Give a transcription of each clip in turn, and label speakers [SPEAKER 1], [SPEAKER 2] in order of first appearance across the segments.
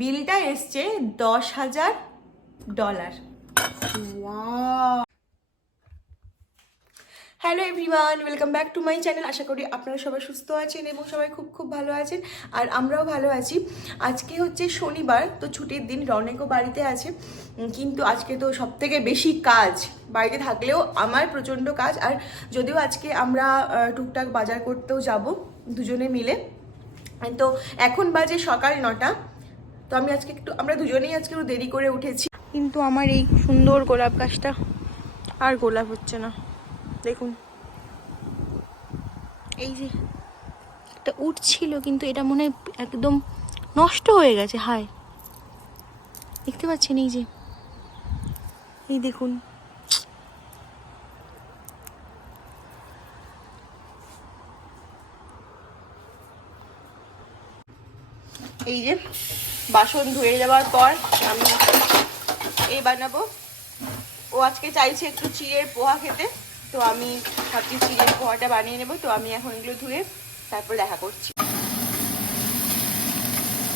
[SPEAKER 1] বিলটা এসছে দশ হাজার dollar. Hello everyone welcome back to my channel আশা করি আপনারা সবাই সুস্থ আছেন এবং সবাই খুব খুব ভালো আছেন, আর আমরাও ভালো আছি। আজকে হচ্ছে শনিবার, তো ছুটির দিন রনেকও বাড়িতে আছে কিন্তু আজকে তো সব থেকে বেশি কাজ। বাড়িতে থাকলেও আমার প্রচণ্ড কাজ, আর যদিও আজকে আমরা টুকটাক বাজার করতেও যাব দুজনে মিলে, তো এখন বাজে সকাল নটা। তো আমি আজকে একটু আমরা দুজনেই আজকে একটু দেরি করে উঠেছি। কিন্তু আমার এই সুন্দর গোলাপ গাছটা আর গোলাপ হচ্ছে না। দেখুন। এই যে একটা উঠছিল কিন্তু এটা মনে হয় একদম নষ্ট হয়ে গেছে। হায় দেখতে পাচ্ছেন এই যে? এই দেখুন। এই যে বাসন ধুয়ে যাওয়ার পর আমি এই বানাবো। ও আজকে চাইছে একটু চিড়ের পোহা খেতে তো আমি ভাবছি চিড়ের পোহাটা বানিয়ে নেব তো আমি এখন এগুলো ধুয়ে তারপর দেখা করছি।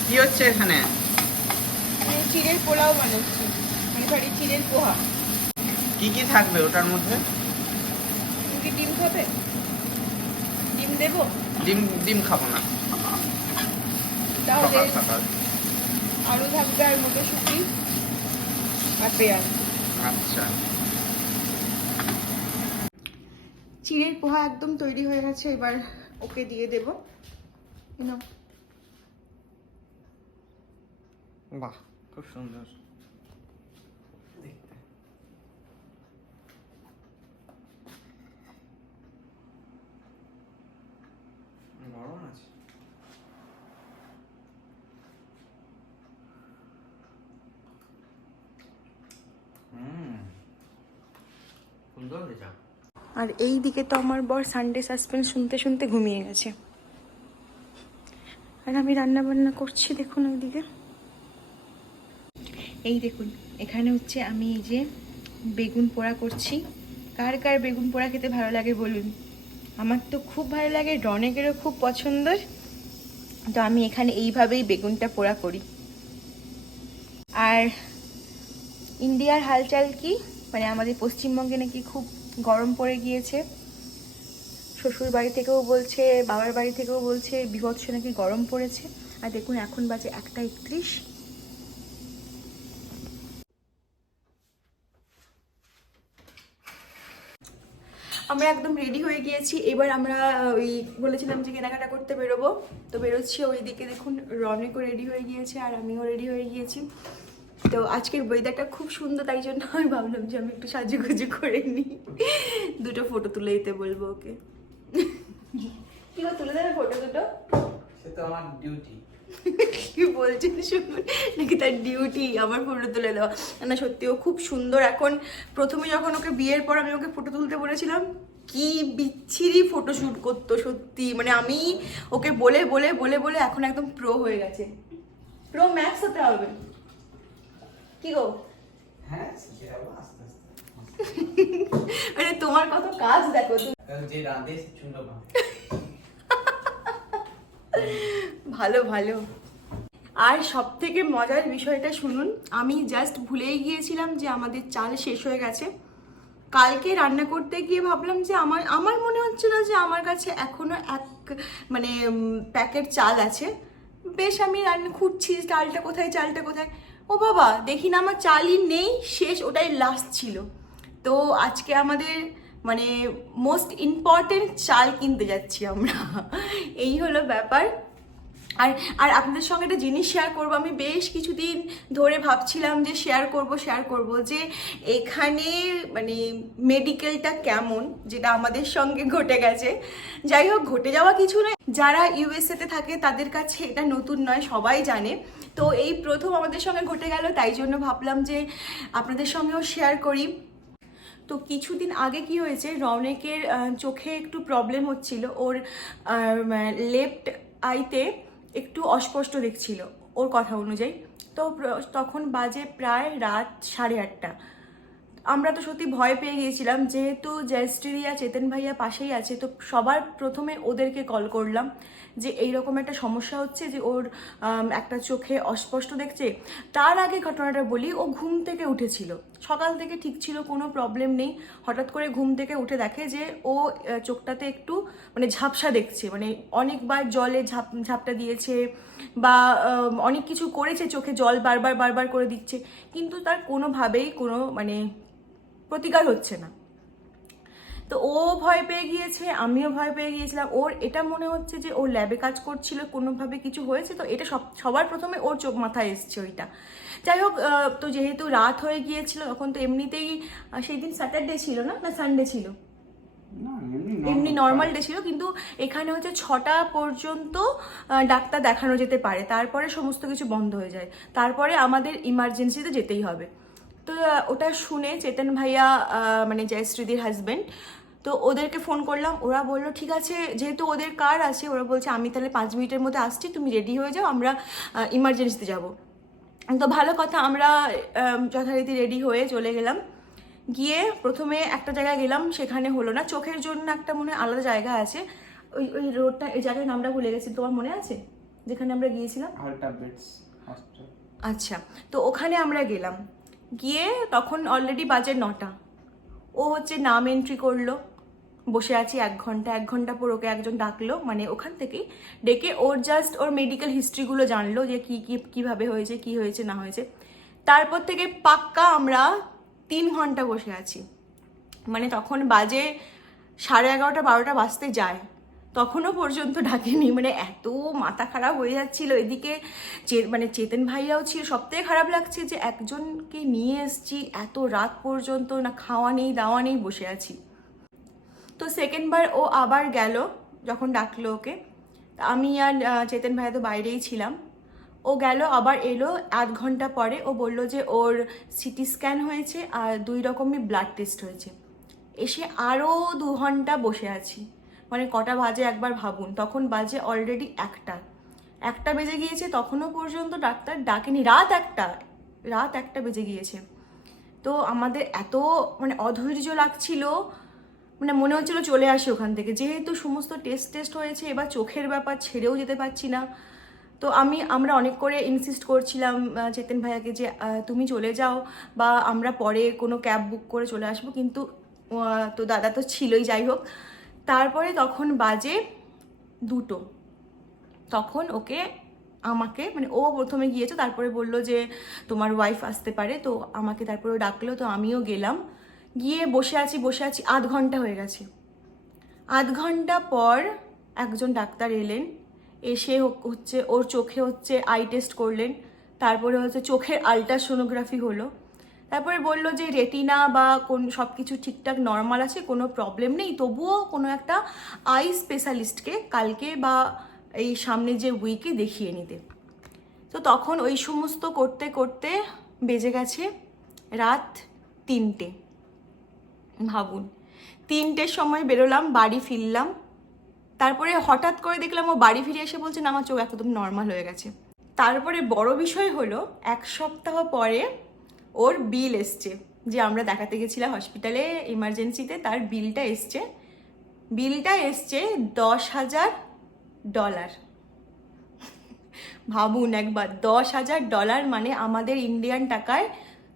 [SPEAKER 2] কি হচ্ছে এখানে?
[SPEAKER 1] চিড়ের পোলাও বানাচ্ছি মানে সরি চিড়ের পোহা।
[SPEAKER 2] কি কি থাকবে ওটার মধ্যে?
[SPEAKER 1] তুমি কি ডিম খাবে? ডিম দেবো?
[SPEAKER 2] ডিম ডিম খাব না।
[SPEAKER 1] তাহলে আলু থাকবে আর মটরশুঁটি আর পেঁয়াজ
[SPEAKER 2] আচ্ছা।
[SPEAKER 1] চিড়ের পোহা একদম তৈরি হয়ে গেছে এবার ওকে দিয়ে দেব।
[SPEAKER 2] বাহ খুব সুন্দর দেখতে গরম আছে হুম সুন্দর
[SPEAKER 1] আর এই দিকে তো আমার বর সানডে সাসপেন্স শুনতে শুনতে ঘুমিয়ে গেছে। আর আমি রান্না বান্না করছি দেখুন ওইদিকে। এই দেখুন, এখানে হচ্ছে আমি এই যে বেগুন পোড়া করছি। কার কার বেগুন পোড়া খেতে ভালো লাগে বলুন? আমার তো খুব ভালো লাগে রনেকেরও খুব পছন্দের। তো আমি এখানে এইভাবেই বেগুনটা পোড়া করি। আর ইন্ডিয়ার হালচাল কি? মানে আমাদের পশ্চিমবঙ্গে নাকি খুব গরম পড়ে গিয়েছে। শ্বশুর বাড়ি থেকেও বলছে, বাবার বাড়ি থেকেও বলছে, বিভৎস নাকি গরম পড়েছে। আর দেখুন, এখন বাজে একটা একত্রিশ। আমরা একদম রেডি হয়ে গিয়েছি। এবার আমরা ওই বলেছিলাম যে কেনাকাটা করতে বেরোবো। তো বেরোচ্ছি ওইদিকে দেখুন, রনেকও রেডি হয়ে গিয়েছে আর আমিও রেডি হয়ে গিয়েছি। তো আজকের ওয়েদারটা খুব সুন্দর তাই জন্য আমি ভাবলাম যে আমি একটু সাজুগুজু করে নিই। দুটো ফটো তুলে দিতে বলব ওকে। কি তুলে দেবে ফটো দুটো?
[SPEAKER 2] সে তো আমার ডিউটি
[SPEAKER 1] কি বলছেন শুনুন নাকি তার ডিউটি আমার ফটো তুলে দেওয়া। না সত্যি ও খুব সুন্দর। এখন প্রথমে যখন ওকে বিয়ের পর আমি ওকে ফটো তুলতে বলেছিলাম কি বিচ্ছিরি ফটো শুট করতো সত্যি। মানে আমি ওকে বলে বলে বলে বলে এখন একদম প্রো হয়ে গেছে। প্রো ম্যাক্স হতে হবে। কি গো?
[SPEAKER 2] হ্যাঁ আস্তে আস্তে।
[SPEAKER 1] মানে তোমার কত কাজ দেখো
[SPEAKER 2] যে রাঁধে সে
[SPEAKER 1] ভালো ভালো। আর সব থেকে মজার বিষয়টা শুনুন আমি জাস্ট ভুলেই গিয়েছিলাম যে আমাদের চাল শেষ হয়ে গেছে। কালকে রান্না করতে গিয়ে ভাবলাম যে আমার আমার মনে হচ্ছিল যে আমার কাছে এখনও এক মানে প্যাকেট চাল আছে। বেশ আমি রান্না খুঁজছি চালটা কোথায় চালটা কোথায়। ও বাবা, দেখি না আমার চালই নেই, শেষ, ওটাই লাস্ট ছিল। তো আজকে আমাদের মানে মোস্ট ইম্পর্টেন্ট চাল কিনতে যাচ্ছি আমরা। এই হলো ব্যাপার। আর আর আপনাদের সঙ্গে একটা জিনিস শেয়ার করব। আমি বেশ কিছুদিন ধরে ভাবছিলাম যে শেয়ার করব শেয়ার করব যে এখানে মানে মেডিকেলটা কেমন, যেটা আমাদের সঙ্গে ঘটে গেছে। যাই হোক, ঘটে যাওয়া কিছু নয়। যারা ইউএসএতে থাকে, তাদের কাছে এটা নতুন নয়, সবাই জানে। তো এই প্রথম আমাদের সঙ্গে ঘটে গেল, তাই জন্য ভাবলাম যে আপনাদের সঙ্গেও শেয়ার করি। তো কিছুদিন আগে কি হয়েছে রৌনকের চোখে একটু প্রবলেম হচ্ছিল। ওর লেফট আইতে একটু অস্পষ্ট দেখছিল ওর কথা অনুযায়ী। তো তখন বাজে প্রায় রাত সাড়ে আটটা। আমরা তো সত্যি ভয় পেয়ে গিয়েছিলাম, যেহেতু জয়শ্রী আর চেতন ভাইয়া পাশেই আছে, তো সবার প্রথমে ওদেরকে কল করলাম যে এইরকম একটা সমস্যা হচ্ছে যে ওর একটা চোখে অস্পষ্ট দেখছে। তার আগে ঘটনাটা বলি, ও ঘুম থেকে উঠেছিল। সকাল থেকে ঠিক ছিল, কোনো প্রবলেম নেই। হঠাৎ করে ঘুম থেকে উঠে দেখে যে ও চোখটাতে একটু মানে ঝাপসা দেখছে। মানে অনেকবার জলে ঝাপ, ঝাপটা দিয়েছে বা অনেক কিছু করেছে চোখে, জল বারবার বারবার করে দিচ্ছে। কিন্তু তার কোনোভাবেই কোনো মানে প্রতিকার হচ্ছে না। তো ও ভয় পেয়ে গিয়েছে আমিও ভয় পেয়ে গিয়েছিলাম। ওর এটা মনে হচ্ছে যে ও ল্যাবে কাজ করছিল কোনোভাবে কিছু হয়েছে তো এটা সব সবার প্রথমে ওর চোখ মাথায় এসছে ওইটা। যাই হোক তো যেহেতু রাত হয়ে গিয়েছিল তখন তো এমনিতেই সেই দিন স্যাটারডে ছিল না? না সানডে ছিল?
[SPEAKER 2] এমনি
[SPEAKER 1] নর্মাল ডে ছিল কিন্তু এখানে হচ্ছে ছটা পর্যন্ত ডাক্তার দেখানো যেতে পারে। তারপরে সমস্ত কিছু বন্ধ হয়ে যায়। তারপরে আমাদের ইমার্জেন্সিতে যেতেই হবে। তো ওটা শুনে চেতন ভাইয়া মানে জয়শ্রীদির হাজবেন্ড তো ওদেরকে ফোন করলাম ওরা বলল ঠিক আছে যেহেতু ওদের কার আছে ওরা বলছে আমি তাহলে পাঁচ মিনিটের মধ্যে আসছি তুমি রেডি হয়ে যাও আমরা ইমার্জেন্সিতে যাব। তো ভালো কথা আমরা যথারীতি রেডি হয়ে চলে গেলাম। গিয়ে প্রথমে একটা জায়গায় গেলাম সেখানে হলো না। চোখের জন্য একটা মনে হয় আলাদা জায়গা আছে। ওই ওই রোডটা এই জায়গায় নামটা ভুলে গেছি তোমার মনে আছে? যেখানে আমরা গিয়েছিলাম? আচ্ছা তো ওখানে আমরা গেলাম। গিয়ে তখন অলরেডি বাজে নটা। ও হচ্ছে নাম এন্ট্রি করল। বসে আছি এক ঘণ্টা এক ঘণ্টা পর ওকে একজন ডাকলো। মানে ওখান থেকেই ডেকে ওর জাস্ট ওর মেডিকেল হিস্ট্রিগুলো জানলো যে কি কি, কীভাবে হয়েছে, কি হয়েছে, না হয়েছে। তারপর থেকে পাক্কা আমরা তিন ঘণ্টা বসে আছি। মানে তখন বাজে সাড়ে এগারোটা, বারোটা বাজতে যায়। তখনও পর্যন্ত ডাকেনি। মানে এত মাথা খারাপ হয়ে যাচ্ছিল। এদিকে চে- মানে চেতন ভাইয়াও ছিল। সব থেকে খারাপ লাগছে যে একজনকে নিয়ে এসছি, এত রাত পর্যন্ত না খাওয়া নেই, দাওয়া নেই, বসে আছি। তো সেকেন্ডবার ও আবার গেল যখন ডাকলো ওকে। আমি আর চেতন ভাইয়া তো বাইরেই ছিলাম। ও গেল, আবার এলো। আধ ঘণ্টা পরে ও বলল যে ওর সিটি স্ক্যান হয়েছে আর দুই রকমই ব্লাড টেস্ট হয়েছে। এসে আরও দু ঘণ্টা বসে আছি। মানে কটা বাজে একবার ভাবুন, তখন বাজে অলরেডি একটা। একটা বেজে গিয়েছে, তখনও পর্যন্ত ডাক্তার ডাকেনি। রাত একটা রাত একটা বেজে গিয়েছে। তো আমাদের এত মানে অধৈর্য লাগছিল মানে মনে হচ্ছিল চলে আসি ওখান থেকে। যেহেতু সমস্ত টেস্ট টেস্ট হয়েছে, এবার চোখের ব্যাপার ছেড়েও যেতে পারছি না। তো আমি, আমরা অনেক করে ইনসিস্ট করছিলাম চেতন ভাইয়াকে যে তুমি চলে যাও বা আমরা পরে কোনো ক্যাব বুক করে চলে আসব। কিন্তু তো দাদা তো ছিলই, যাই হোক। তারপরে তখন বাজে দুটো। তখন ওকে আমাকে মানে ও প্রথমে গিয়েছে, তারপরে বলল যে তোমার ওয়াইফ আসতে পারে, তো আমাকে তারপরে ডাকলো, তো আমিও গেলাম। গিয়ে বসে আছি বসে আছি, আধ ঘণ্টা হয়ে গেছে। আধ ঘণ্টা পর একজন ডাক্তার এলেন, এসে হচ্ছে, ওর চোখে হচ্ছে আই টেস্ট করলেন, তারপরে হচ্ছে চোখের আলট্রাসোনোগ্রাফি হলো। তারপরে বলল যে রেটিনা বা কোন সব কিছু ঠিকঠাক নর্মাল আছে, কোনো প্রবলেম নেই। তবুও কোনো একটা আই স্পেশালিস্টকে কালকে বা এই সামনে যে উইকে দেখিয়ে নিতে। তো তখন ওই সমস্ত করতে করতে বেজে গেছে রাত তিনটে। ভাবুন, তিনটের সময় বেরোলাম, বাড়ি ফিরলাম। তারপরে হঠাৎ করে দেখলাম ও বাড়ি ফিরে এসে বলছে, না আমার চোখ একদম নর্মাল হয়ে গেছে। তারপরে বড় বিষয় হলো, এক সপ্তাহ পরে ওর বিল এসছে। যে আমরা দেখাতে গেছিলাম হসপিটালে ইমার্জেন্সিতে তার বিলটা এসছে। বিলটা এসছে দশ হাজার ডলার ভাবুন একবার দশ হাজার ডলার মানে আমাদের ইন্ডিয়ান টাকায়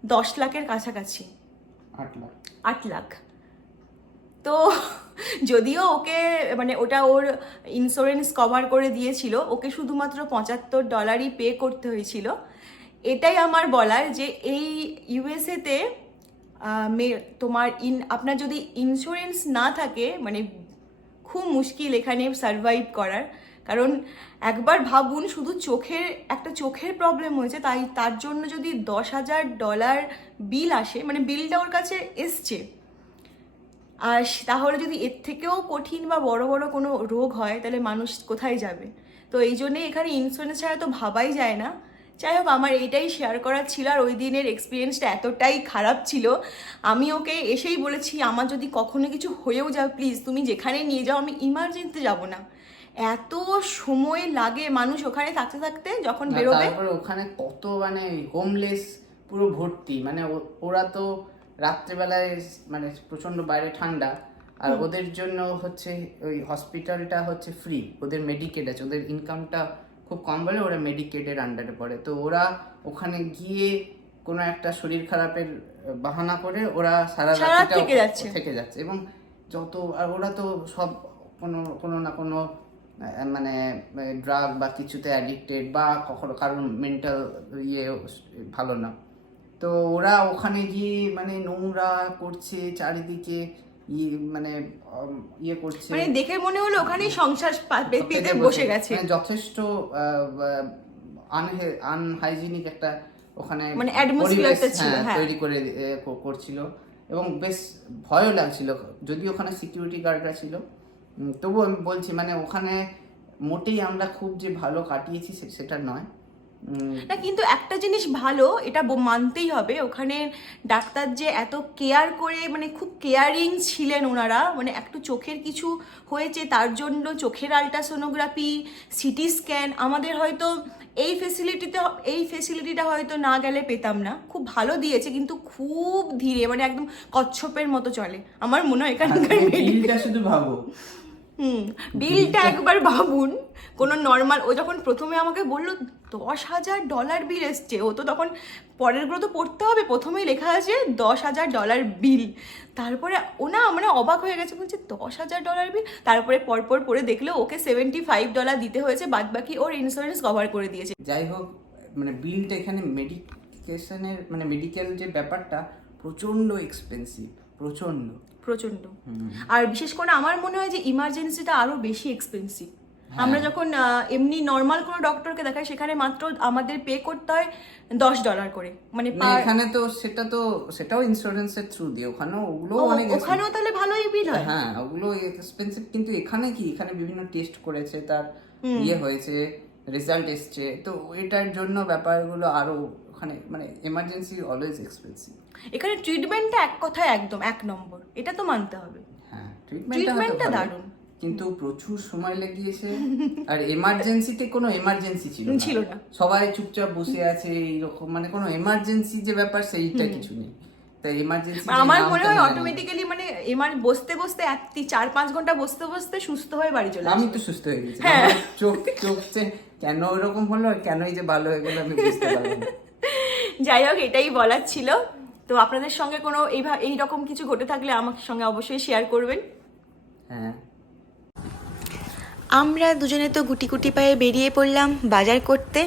[SPEAKER 1] দশ লাখের কাছাকাছি।
[SPEAKER 2] আট লাখ।
[SPEAKER 1] আট লাখ। তো যদিও ওকে মানে ওটা ওর ইন্স্যুরেন্স কভার করে দিয়েছিল ওকে শুধুমাত্র পঁচাত্তর ডলারই পে করতে হয়েছিল এটাই আমার বলার যে এই ইউএসএতে তোমার ইন, আপনার যদি ইন্স্যুরেন্স না থাকে মানে খুব মুশকিল এখানে সার্ভাইভ করার। কারণ একবার ভাবুন, শুধু চোখের, একটা চোখের প্রবলেম হয়েছে, তাই তার জন্য যদি দশ হাজার ডলার বিল আসে মানে বিলটা ওর কাছে এসছে, আর তাহলে যদি এর থেকেও কঠিন বা বড় বড় কোনো রোগ হয়, তাহলে মানুষ কোথায় যাবে? তো এই জন্যে এখানে ইন্স্যুরেন্স ছাড়া তো ভাবাই যায় না। যাই হোক আমার এইটাই শেয়ার করার ছিল আর ওই দিনের এক্সপিরিয়েন্সটা এতটাই খারাপ ছিল। আমি ওকে এসেই বলেছি আমার যদি কখনো কিছু হয়েও যাও প্লিজ তুমি যেখানে নিয়ে যাও আমি ইমার্জেন্সিতে যাব না। এত সময় লাগে মানুষ ওখানে থাকতে থাকতে যখন বেরোবে।
[SPEAKER 2] তারপরে ওখানে কত মানে হোমলেস পুরো ভর্তি। মানে ওরা তো রাত্রেবেলায় মানে প্রচণ্ড বাইরে ঠান্ডা। আর ওদের জন্য হচ্ছে ওই হসপিটালটা হচ্ছে ফ্রি ওদের মেডিকেট আছে ওদের ইনকামটা খুব কম বলে ওরা মেডিকেটের আন্ডারে পড়ে। তো ওরা ওখানে গিয়ে কোনো একটা শরীর খারাপের বাহানা করে ওরা সারা
[SPEAKER 1] থেকে যাচ্ছে।
[SPEAKER 2] এবং যত আর ওরা তো সব কোনো কোনো না কোনো মানে ড্রাগ বা কিছুতে অ্যাডিক্টেড বা কখনো কারোর মেন্টাল ইয়ে ভালো না। তো ওরা ওখানে গিয়ে মানে নোংরা করছে চারিদিকে। মানে ইয়ে করছে।
[SPEAKER 1] মানে দেখে মনে হলো ওখানেই সংসার পেতে বসে গেছে।
[SPEAKER 2] মানে যথেষ্ট আনহাইজিনিক একটা ওখানে
[SPEAKER 1] মানে একটা ছিল,
[SPEAKER 2] হ্যাঁ,
[SPEAKER 1] হ্যাঁ।
[SPEAKER 2] তৈরি করে করছিল। এবং বেশ ভয়ও লাগছিল। যদি ওখানে সিকিউরিটি গার্ডরা ছিল। তবুও আমি বলছি মানে ওখানে মোটেই আমরা খুব যে ভালো কাটিয়েছি সেটা নয়।
[SPEAKER 1] না কিন্তু একটা জিনিস ভালো এটা মানতেই হবে। ওখানে ডাক্তার যে এত কেয়ার করে মানে খুব কেয়ারিং ছিলেন ওনারা মানে একটু চোখের কিছু হয়েছে তার জন্য চোখের আলট্রাসোনোগ্রাফি সিটি স্ক্যান আমাদের হয়তো এই ফেসিলিটিতে এই ফেসিলিটিটা হয়তো না গেলে পেতাম না। খুব ভালো দিয়েছে কিন্তু খুব ধীরে মানে একদম কচ্ছপের মতো চলে। আমার মনে হয় এখানকার
[SPEAKER 2] শুধু ভাবো।
[SPEAKER 1] হুম বিলটা একবার ভাবুন। কোনো নর্মাল ও যখন প্রথমে আমাকে বলল দশ হাজার ডলার বিল এসছে। ও তো তখন পরেরগুলো তো পড়তে হবে। প্রথমেই লেখা আছে দশ হাজার ডলার বিল তারপরে ও না মানে অবাক হয়ে গেছে। বলছে দশ হাজার ডলার বিল তারপরে পরপর পরে দেখল ওকে সেভেন্টি ফাইভ ডলার দিতে হয়েছে। বাদ বাকি ওর ইন্স্যুরেন্স কভার করে দিয়েছে।
[SPEAKER 2] যাই হোক মানে বিলটা এখানে মেডিকেশনের মানে মেডিকেল যে ব্যাপারটা প্রচণ্ড এক্সপেন্সিভ প্রচণ্ড
[SPEAKER 1] প্রচণ্ড। আর বিশেষ করে আমার মনে হয় যে ইমার্জেন্সিটা আরও বেশি এক্সপেন্সিভ আমরা যখন এমনি নর্মাল কোনো ডক্টরকে দেখাই সেখানে মাত্র আমাদের পে করতে হয় দশ ডলার করে। মানে
[SPEAKER 2] এখানে তো সেটা তো সেটাও ইন্স্যুরেন্সের থ্রু দিয়ে। ওখানেও ওগুলো অনেক
[SPEAKER 1] ওখানেও তাহলে ভালোই বিল হয়।
[SPEAKER 2] হ্যাঁ ওগুলো এক্সপেন্সিভ কিন্তু এখানে কি? এখানে বিভিন্ন টেস্ট করেছে তার ইয়ে হয়েছে রেজাল্ট এসছে। তো এটার জন্য ব্যাপারগুলো আরও ওখানে মানে এমার্জেন্সি অলওয়েজ এক্সপেন্সিভ
[SPEAKER 1] এখানে ট্রিটমেন্টটা এক কথায় একদম এক নম্বর। এটা তো মানতে হবে।
[SPEAKER 2] হ্যাঁ ট্রিটমেন্টটা
[SPEAKER 1] ট্রিটমেন্টটা দারুণ।
[SPEAKER 2] কিন্তু প্রচুর সময় লেগিয়েছে আর এমার্জেন্সিতে কোনো এমার্জেন্সি ছিল
[SPEAKER 1] ছিল না।
[SPEAKER 2] সবাই চুপচাপ বসে আছে এইরকম মানে কোনো এমার্জেন্সি যে ব্যাপার সেইটা কিছু নেই। তাই এমার্জেন্সি
[SPEAKER 1] আমার মনে হয় অটোমেটিক্যালি মানে এমার বসতে বসতে এক চার পাঁচ ঘণ্টা বসতে বসতে সুস্থ হয়ে বাড়ি চলে
[SPEAKER 2] আমি তো সুস্থ হয়ে গেছি।
[SPEAKER 1] হ্যাঁ।
[SPEAKER 2] চোখ চোখ যে কেন ওরকম হলো কেনই যে ভালো হয়ে গেলো আমি বুঝতে পারলাম
[SPEAKER 1] যাই হোক এটাই বলার ছিল। তো আপনাদের সঙ্গে কোনো এইভাবে এইরকম কিছু ঘটে থাকলে আমার সঙ্গে অবশ্যই শেয়ার করবেন।
[SPEAKER 2] হ্যাঁ।
[SPEAKER 1] আমরা দুজনে তো গুটি গুটি পায়ে বেরিয়ে পড়লাম বাজার করতে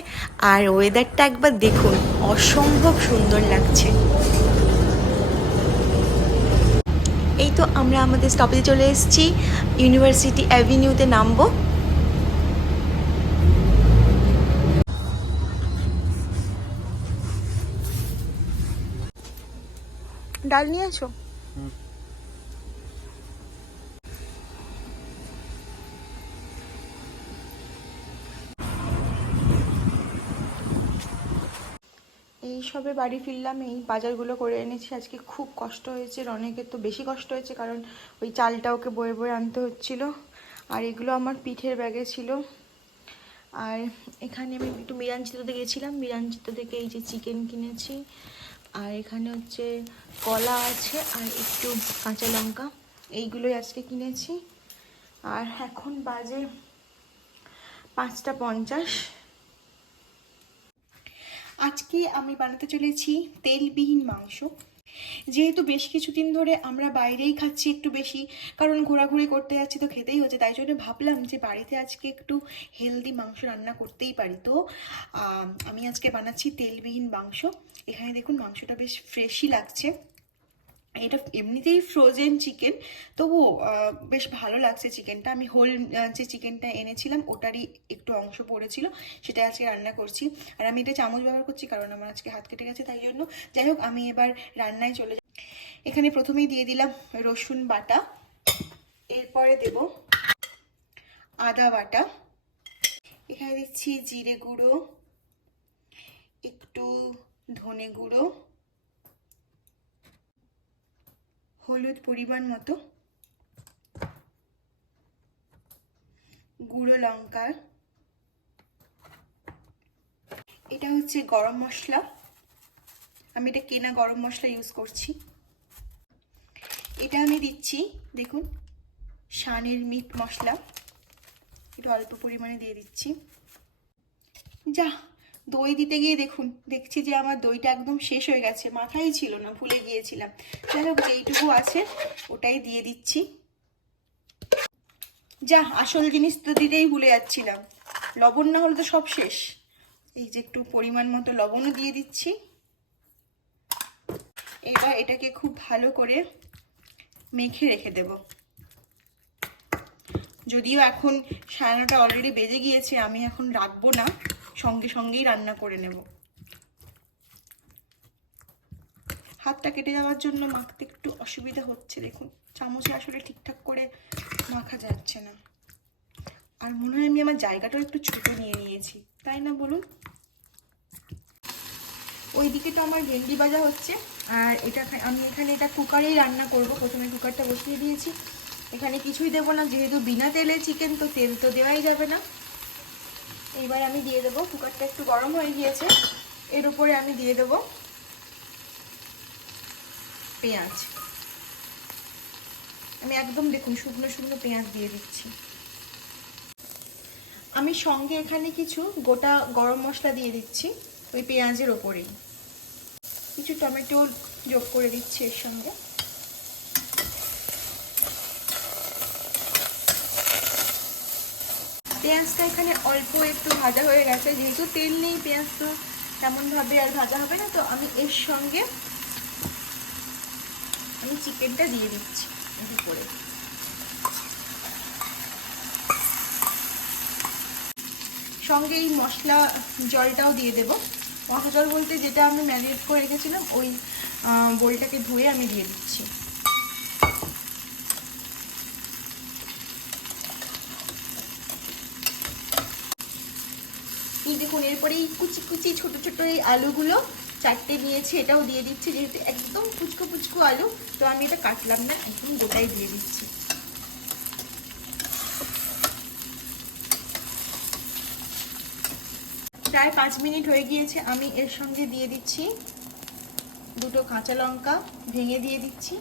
[SPEAKER 1] আর ওয়েদারটা একবার দেখুন অসম্ভব সুন্দর লাগছে। এই তো আমরা আমাদের স্টপেজে চলে এসেছি ইউনিভার্সিটি অ্যাভিনিউতে নামবো। ডাল নিয়ে আসো এই সবে বাড়ি ফিরলাম এই বাজারগুলো করে এনেছি। আজকে খুব কষ্ট হয়েছে অনেকের তো বেশি কষ্ট হয়েছে কারণ ওই চালটা ওকে বয়ে বয়ে আনতে হচ্ছিল। আর এগুলো আমার পিঠের ব্যাগে ছিল। আর এখানে আমি একটু মিরাঞ্চিততে গেছিলাম। মিরাঞ্চিত থেকে এই যে চিকেন কিনেছি। আর এখানে হচ্ছে কলা আছে আর একটু কাঁচা লঙ্কা। এইগুলোই আজকে কিনেছি। আর এখন বাজে পাঁচটা পঞ্চাশ। আজকে আমি বানাতে চলেছি তেলবিহীন মাংস। যেহেতু বেশ কিছুদিন ধরে আমরা বাইরেই খাচ্ছি একটু বেশি, কারণ ঘোরাঘুরি করতে যাচ্ছি তো খেতেই হচ্ছে, তাই জন্য ভাবলাম যে বাড়িতে আজকে একটু হেলদি মাংস রান্না করতেই পারি। তো আমি আজকে বানাচ্ছি তেলবিহীন মাংস। এখানে দেখুন মাংসটা বেশ ফ্রেশই লাগছে। এটা এমনিতেই ফ্রোজেন চিকেন আহ, বেশ ভালো লাগছে চিকেনটা আমি হোল যে চিকেনটা এনেছিলাম ওটারই একটু অংশ পড়েছিল সেটা আজকে রান্না করছি। আর আমি এটা চামচ ব্যবহার করছি কারণ আমার আজকে হাত কেটে গেছে তাই জন্য। যাই হোক আমি এবার রান্নায় চলে যাই। এখানে প্রথমেই দিয়ে দিলাম রসুন বাটা এরপরে দেব আদা বাটা। এখানে দিচ্ছি জিরে গুঁড়ো একটু ধনে গুঁড়ো হলুদ পরিমাণ মতো। গুঁড়ো লঙ্কা এটা হচ্ছে গরম মশলা। আমি এটা কেনা গরম মশলা ইউজ করছি। এটা আমি দিচ্ছি, দেখুন, শানের মিট মশলা। একটু অল্প পরিমাণে দিয়ে দিচ্ছি। যা দই দিতে গিয়ে দেখুন, দেখছি যে আমার দইটা একদম শেষ হয়ে গেছে, মাথায় ছিল না, ভুলে গিয়েছিলাম। যাই হোক, যেইটুকু আছে, ওটাই দিয়ে দিচ্ছি। যা, আসল জিনিস তো দিতেই ভুলে যাচ্ছিলাম। লবণ না হলে তো সব শেষ। এই যে একটু পরিমাণ মতো লবণও দিয়ে দিচ্ছি। এবার এটাকে খুব ভালো করে মেখে রেখে দেব। যদিও এখন সাড়ে নটা অলরেডি বেজে গিয়েছে, আমি এখন রাখব না। সঙ্গে সঙ্গেই রান্না করে নেব। হাতটা কেটে যাওয়ার জন্য মাখতে একটু অসুবিধা হচ্ছে, দেখুন। চামচে আসলে ঠিকঠাক করে মাখা যাচ্ছে না। আর মনে হয় আমি আমার জায়গাটাও একটু ছোট নিয়ে নিয়েছি, তাই না বলুন? ওই দিকে তো আমার ভেন্ডি ভাজা হচ্ছে, আর এটা আমি এখানে এটা কুকারেই রান্না করব, প্রথমে কুকারটা বসিয়ে দিয়েছি। এখানে কিছুই দেবো না, যেহেতু বিনা তেলে চিকেন তো তেল তো দেওয়াই যাবে না। এবার আমি দিয়ে দেবো। কুকারটা একটু গরম হয়ে গিয়েছে। এর উপরে আমি দিয়ে দেবো পেঁয়াজ। আমি একদম দেখুন শুকনো শুকনো পেঁয়াজ দিয়ে দিচ্ছি। আমি সঙ্গে এখানে কিছু গোটা গরম মশলা দিয়ে দিচ্ছি ওই পেঁয়াজের ওপরেই। কিছু টমেটো যোগ করে দিচ্ছি এর সঙ্গে। পেঁয়াজটা এখানে অল্প একটু ভাজা হয়ে গেছে। যেহেতু তেল নেই, পেঁয়াজ তো তেমনভাবে আর ভাজা হবে না। তো আমি এর সঙ্গে আমি চিকেনটা দিয়ে দিচ্ছি এর করে। সঙ্গে এই মশলা জলটাও দিয়ে দেব। মশলা জল বলতে যেটা আমি ম্যারিনেট করে রেখেছিলাম, ওই বোলটাকে ধুয়ে আমি দিয়ে দিচ্ছি। এরপরে এই কুচি কুচি ছোট ছোট এই আলুগুলো চারটে নিয়েছি, এটাও দিয়ে দিচ্ছি, যেহেতু একদম ফুচকো ফুচকো আলু, তো আমি এটা কাটলাম না, একদম গোটাই দিয়ে দিচ্ছি। প্রায় পাঁচ মিনিট হয়ে গিয়েছে, আমি এর সঙ্গে দিয়ে দিচ্ছি দুটো কাঁচা লঙ্কা ভেঙে দিয়ে দিচ্ছি,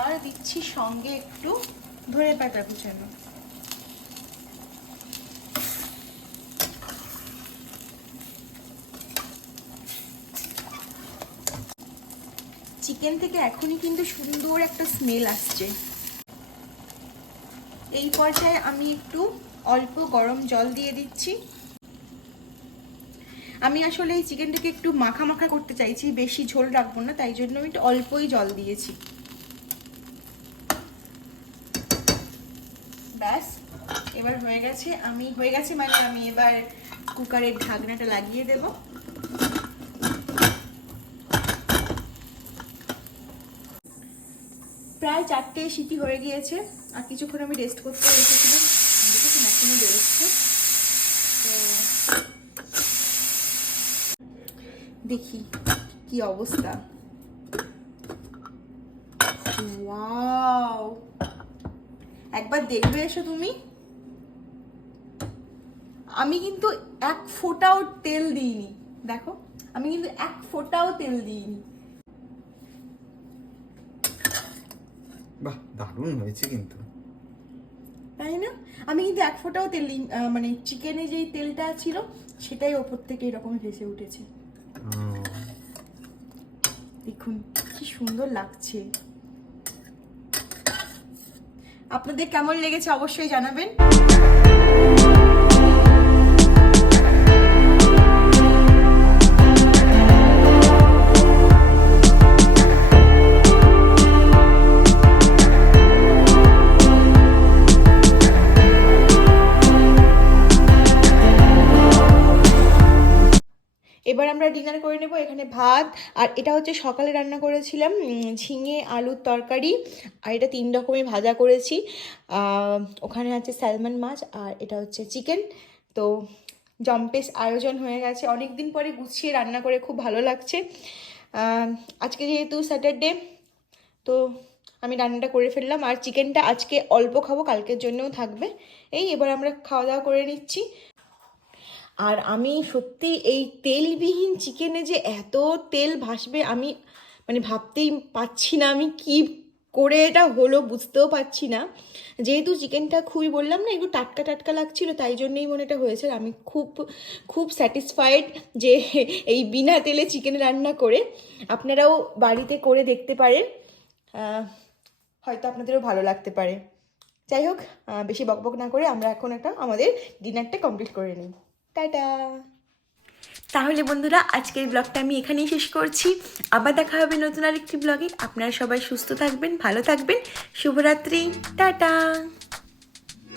[SPEAKER 1] আর দিচ্ছি সঙ্গে একটু ধরে পাতা কুচানো। চিকেন থেকে এখনই কিন্তু সুন্দর একটা স্মেল আসছে। এই পর্যায়ে আমি একটু অল্প গরম জল দিয়ে দিচ্ছি। আমি আসলে এই চিকেনটাকে একটু মাখা মাখা করতে চাইছি, বেশি ঝোল রাখব না, তাই জন্য আমি একটু অল্পই জল দিয়েছি। ব্যাস, এবার হয়ে গেছে, আমি, হয়ে গেছে মানে আমি এবার কুকারের ঢাকনাটা লাগিয়ে দেব। প্রায় চারটে সিটি হয়ে গিয়েছে, আর কিছুক্ষণ আমি রেস্ট করতে রেখেছিলাম দেখেছি এখনও বেরোচ্ছে। তো দেখি কি অবস্থা। একবার দেখবে এসো তুমি। আমি কিন্তু এক ফোঁটাও তেল দিইনি, দেখো। আমি কিন্তু এক ফোঁটাও তেল দিইনি।
[SPEAKER 2] বাহ দারুণ হয়েছে কিন্তু।
[SPEAKER 1] তাই না? আমি কিন্তু এক ফোঁটাও তেল মানে চিকেনে যেই তেলটা ছিল সেটাই ওপর থেকে এরকম ভেসে উঠেছে। দেখুন কি সুন্দর লাগছে। আপনাদের কেমন লেগেছে অবশ্যই জানাবেন। আমরা ডিনার করে নেব, এখানে ভাত, আর এটা হচ্ছে সকালে রান্না করেছিলাম ঝিঙে, আলুর তরকারি, আর এটা তিন রকমের ভাজা করেছি। ওখানে আছে স্যালমন মাছ, আর এটা হচ্ছে চিকেন তো জম্পেস আয়োজন হয়ে গেছে। অনেক দিন পরে গুছিয়ে রান্না করে খুব ভালো লাগছে। আজকে যেহেতু স্যাটারডে তো আমি রান্নাটা করে ফেললাম। আর চিকেনটা আজকে অল্প খাব, কালকের জন্যও থাকবে। এই এবার আমরা খাওয়া দাওয়া করে নিচ্ছি। আর আমি সত্যি এই তেলবিহীন চিকেনে যে এত তেল ভাসবে আমি মানে ভাবতেই পাচ্ছি না আমি কি করে এটা হলো বুঝতেও পারছি না। যেহেতু চিকেনটা খুবই বললাম না একটু টাটকা টাটকা লাগছিল, তাই জন্যই মনে এটা হয়েছে। আমি খুব খুব স্যাটিসফাইড যে এই বিনা তেলে চিকেন রান্না করে আপনারাও বাড়িতে করে দেখতে পারেন। হয়তো আপনাদেরও ভালো লাগতে পারে। যাই হোক বেশি বকবক না করে আমরা এখন একটা আমাদের ডিনারটা কমপ্লিট করে নিই। টাটা। তাহলে বন্ধুরা, আজকের ব্লগটা আমি এখানেই শেষ করছি। আবার দেখা হবে নতুন আরেকটি ব্লগে। আপনারা সবাই সুস্থ থাকবেন, ভালো থাকবেন। শুভরাত্রি। টাটা।